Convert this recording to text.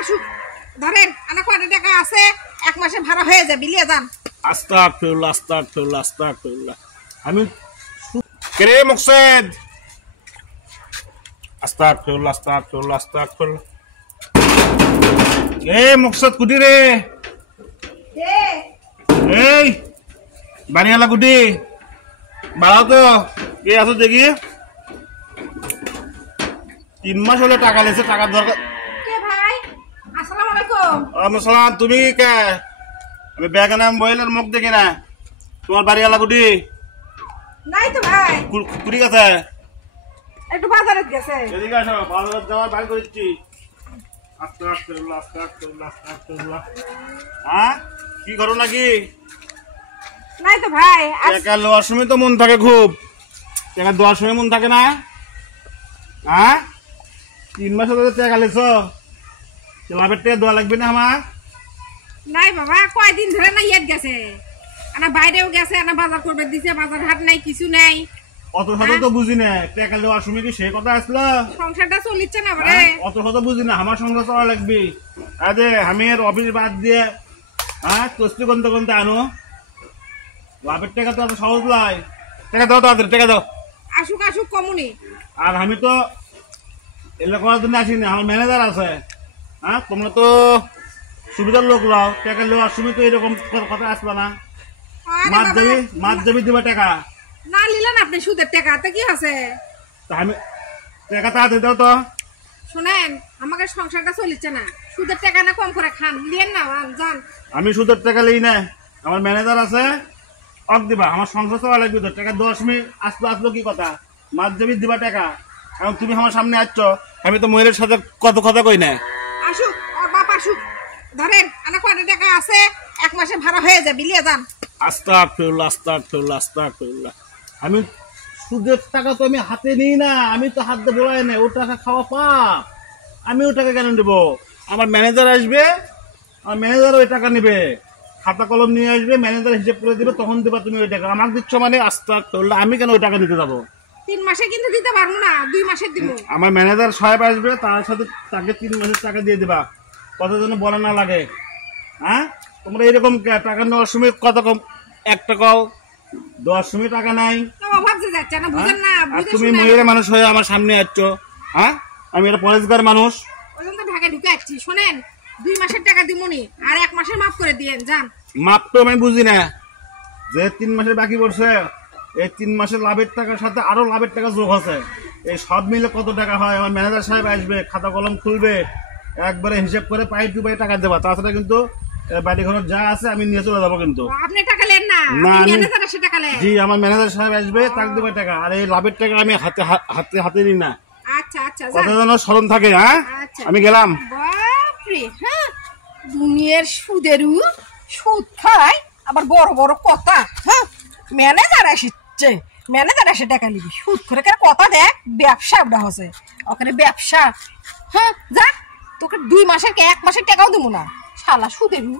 আসুক ধরেন আনা কত টাকা আছে এক মাসে ভাড়া হয়ে যাবে বিলিয়ে যান। আস্তাগফিরুল্লাহ আস্তাগফিরুল্লাহ আস্তাগফিরুল্লাহ। আমি কে মুকসেদ? আস্তাগফিরুল্লাহ আস্তাগফিরুল্লাহ আস্তাগফিরুল্লাহ। কে মুকসেদ কুটি রে? কে এই বাড়িওয়ালা কুটি বাড়াও তো। কে আছো দেখি? 3 মাস হলে টাকা লেছে, টাকার দরকার। কে ভাই? আসসালামু আলাইকুম। ওয়ালাইকুম সালাম। তুমি কে? আমি ব্যাগে নাম বইলের মুখ দেখি না। তোমার বাড়িওয়ালা কুটি? নাই তো ভাই, কুটি গেছে? একটু বাজারে গেছে। এদিকে আসো, বাজারে যাওয়ার বাড়ি করেছি। আস্তাগফিরুল্লাহ আস্তাগফিরুল্লাহ আস্তাগফিরুল্লাহ। হ্যাঁ কি করো নাকি? নাই তো ভাই। টাকা লওয়ার সময় তো মন থাকে খুব, টাকা দেওয়ার সময় মন থাকে না। হ্যাঁ 3 মাস হলে টাকা লেছো, লাভের টাকা দেওয়া লাগবে না আমার? নাই বাবা, কয়দিন ধরে না ইয়েত গেছে, আনা বাইরেও গেছে, আনা বাজার করবে দিছে, বাজার হাট নাই কিছু নাই। অত শত তো বুঝি না, টাকা দেওয়ার সময় কি সে কথা আসলো? সংসারটা চলিচ্ছে না বারে। অত শত বুঝি না, আমার সংসার চলা লাগবে। আরে আমি আর অফিস বাদ দিয়ে কস্তি কোনতে কোনতে আনো, লাভের টাকা তো এত সহজ নয়। টাকা দাও তাড়াতাড়ি, টাকা দাও। আসুক আসুক কমুনি। আর আমি তো এলাকা করার জন্য আসিনি, আমার ম্যানেজার আছে। তোমরা তো সুবিধার লোক লাও, টাকা নেওয়ার সময় তো এরকম কথা আসবে না। মাছ যাবি দিবা টাকা না নিলেন আপনি সুদের টাকা, তা কি আছে? তা আমি টাকা তাড়াতাড়ি দাও তো। শুনেন, আমাকে সংসারটা চলিচ্ছে না, সুদের টাকা না কম করে খান, নিয়েন না যান। আমি সুদের টাকা লিই না, আমার ম্যানেজার আছে, অক দিবা। আমার সংসার চলা লাগবে তো, টাকা 10 মিনিট আসলো কি কথা? মাছ যাবি দিবা টাকা। এখন তুমি আমার সামনে আসছো, আমি তো মহিলার সাথে কত কথা কই না। আসুক ওর বাপ আসুক, ধরেন আনা কত টাকা আছে এক মাসে ভাড়া হয়ে যাবে বিলিয়ে যান। আস্তাগফিরুল্লাহ আস্তাগফিরুল্লাহ আস্তাগফিরুল্লাহ। আমি সুদের টাকা তো আমি হাতে নিই না, আমি তো হাত দিয়ে বলাই না, ও টাকা খাওয়া পাপ। আমি ও টাকা কেন নেবো? আমার ম্যানেজার আসবে, আমার ম্যানেজার ওই টাকা নেবে, খাতা কলম নিয়ে আসবে, ম্যানেজার হিসেব করে দিবে, তখন দেবা তুমি ওই টাকা। আমার দিচ্ছ মানে আস্তাগফিরুল্লাহ, আমি কেন ওই টাকা নিতে যাবো? 3 মাসে কিন্তু দিতে পারবো না, 2 মাসের দিব। আমার ম্যানেজার সাহেব আসবে, তার সাথে তাকে 3 মাসের টাকা দিয়ে দিবা, কত যেন বলা না লাগে। তোমরা এরকম টাকা নেওয়ার সময় কত কম, এক টাকাও দেওয়ার সময় টাকা নাই। ভাবছে যাচ্ছে না, বুঝেন না? আর তুমি মহিলা মানুষ হয়ে আমার সামনে আসছো। আমি একটা পরিষ্কার মানুষ, ওই জন্য ঢাকায় ঢুকে আসছি। শোনেন, 2 মাসের টাকা দিমুনি, আর 1 মাসের মাফ করে দিয়েন যান। মাপ তো আমি বুঝি না, যে 3 মাসের বাকি পড়ছে, এই 3 মাসের লাভের টাকার সাথে আরো লাভের টাকা যোগ আছে, এই সব মিলে কত টাকা হয়? আমার ম্যানেজার সাহেব আসবে, খাতা কলম খুলবে, একবারে হিসেব করে পাই টু পাই টাকা দেবা, তাছাড়া কিন্তু বাড়ি ঘর যা আছে আমি নিয়ে চলে যাবো। কিন্তু আপনি টাকা নেন না, ম্যানেজার এসে টাকা নেন। জি, আমার ম্যানেজার সাহেব আসবে, তাকে দেবে টাকা, আর এই লাভের টাকা আমি হাতে নিই না। আচ্ছা আচ্ছা, কত যেন স্মরণ থাকে। আমি গেলাম। বাপরে, দুনিয়ার সুদেরু সুদ খায়, আবার বড় বড় কথা। ম্যানেজার আসছে, ম্যানেজার এসে টাকা নিবি, সুদ করে কথা দেখ, ব্যবসা ওটা হচ্ছে ওখানে ব্যবসা। যা, তোকে 2 মাসের 1 মাসের টাকাও দেবো না, শালা সুদেরু।